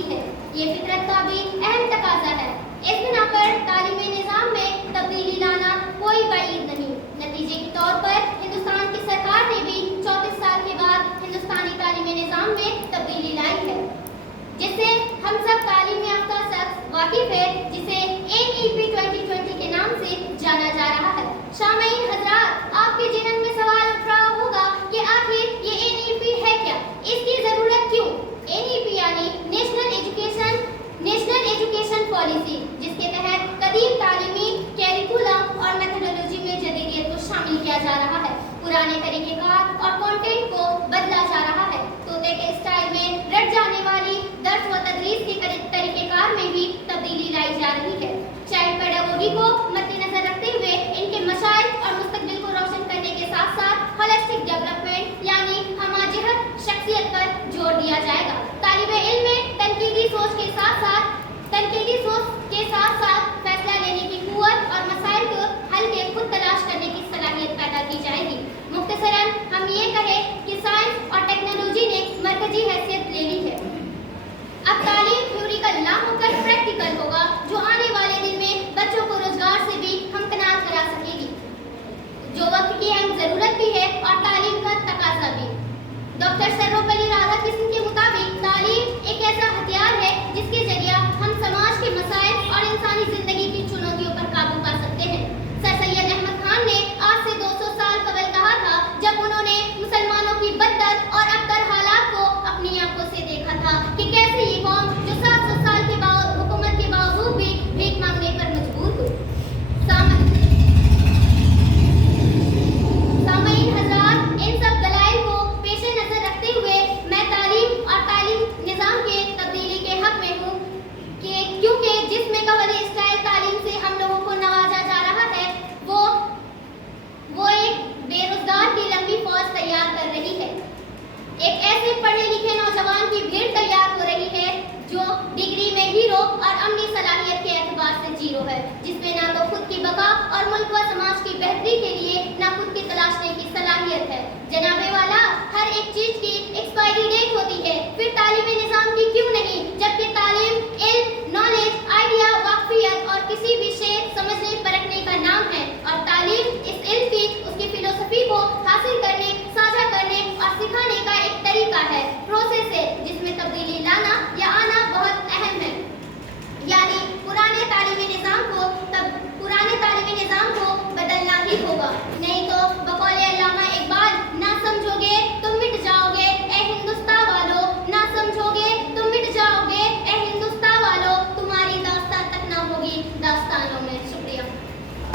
ہوتی ہے۔ یہ فطرت کا بھی اہم تقاضا ہے۔ اس بنا پر تعلیمی نظام میں تبدیلی لانا کوئی بعید نہیں۔ نتیجے کے طور پر ہندوستان کی سرکار نے بھی 34 سال کے بعد ہندوستانی تعلیمی نظام میں تبدیلی لائی ہے، جس سے ہم سب تعلیم یافتہ شخص واقف ہے، جسے NEP 2020 کے نام سے جانا جا رہا ہے۔ سامعین حضرات، آپ کے ذہن میں سوال اٹھ رہا ہوگا کہ آخر یہ NEP ہے کیا؟ اس کی ضرورت کیوں؟ NEP یعنی نیشنل ایجوکیشن پالیسی، جس کے تحت قدیم تعلیمی کیریکولم اور میتھڈولوجی میں جدیدیت کو شامل کیا جا رہا ہے۔ پرانے طریقہ کار اور کنٹینٹ کو بدلا جا رہا ہے۔ طوطے کے اسٹائل میں رٹ جانے والی درس و تدریس کے طریقہ کار میں بھی تبدیلی لائی جا رہی ہے۔ چائلڈ پیڈاگوجی کو مد نظر رکھتے ہوئے ان کے مسائل اور مستقبل کو روشن کرنے کے ساتھ ساتھ ہولسٹک ڈیولپمنٹ یعنی ہمہ جہت شخصیت پر زور دیا جائے گا۔ طالب علم میں تنقیدی سوچ کے ساتھ ساتھ فیصلہ لینے کی قوت اور مسائل کو حل کے خود تلاش کرنے کی صلاحیت پیدا کی جائے گی۔ مختصراً ہم یہ کہیں کہ سائنس اور ٹیکنالوجی نے مرکزی حیثیت لے لی ہے۔ اب تعلیم تھیوریکل نہ ہو کر پریکٹیکل ہوگا، جو آنے والے دن میں بچوں کو روزگار سے بھی ہمکنار کرا سکے گی، جو وقت کی اہم ضرورت بھی ہے اور تعلیم کا تقاضا بھی۔ ڈاکٹر سروپلی رادھا کرشن کے مطابق تعلیم ایک ایسا ہتھیار ہے جس کے ذریعہ ہم سماج کے مسائل اور انسانی زندگی کی چنوتیوں پر قابو پا سکتے ہیں۔ سر سید احمد خان نے آج سے 200 سال قبل کہا تھا، جب انہوں نے مسلمانوں کی بدتر اور ابتر حالات کو اپنی آنکھوں سے دیکھا تھا کہ کیسے یہ قوم جو 700 سال کے حکومت کے باوجود بھی بھیک مانگنے پر مجبور ہوئی۔ سامعین حضرات، ان سب دلائل کو پیش نظر رکھتے ہوئے میں تعلیم اور تعلیم نظام کے تبدیلی کے حق میں ہوں، کہ کیونکہ جس میں قبل اسٹائل تعلیم سے ہم لوگوں کو نوازا جا رہا ہے، وہ ایک بے روزگار کی لمبی فوج تیار کر رہی ہے۔ ایک ایسے پڑھے لکھے نوجوان کی بھیڑ تیار ہو رہی ہے جو ڈگری میں ہیرو اور عملی صلاحیت کے اعتبار سے زیرو ہے، جس میں نہ تو خود کی بقا اور ملک و سماج کی بہتری کے لیے نہ خود کی تلاشنے کی صلاحیت ہے۔ جناب والا، ہر ایک چیز کی ایکسپائری ڈیٹ ہوتی ہے، پھر تعلیمی نظام کی کیوں نہیں؟ جبکہ تعلیم علم، نالج، آئیڈیا، واقفیت اور کسی بھی شے سمجھنے پرکھنے کا نام ہے، اور تعلیم اس علم کی، اس کی فلسفی کو حاصل کرنے، ساجھا کرنے اور سکھانے کا ایک طریقہ ہے، پروسیس ہے، جس میں تبدیلی لانا یا آنا بہت اہم ہے۔ یعنی پرانے تعلیمی نظام کو بدلنا ہی ہوگا، نہیں تو بقول علامہ اقبال، نہ سمجھو گے تم مٹ جاؤ گے اے ہندوستان والو، نہ سمجھو گے تم مٹ جاؤ گے اے ہندوستان والو، تمہاری داستان تک نہ ہوگی داستانوں میں۔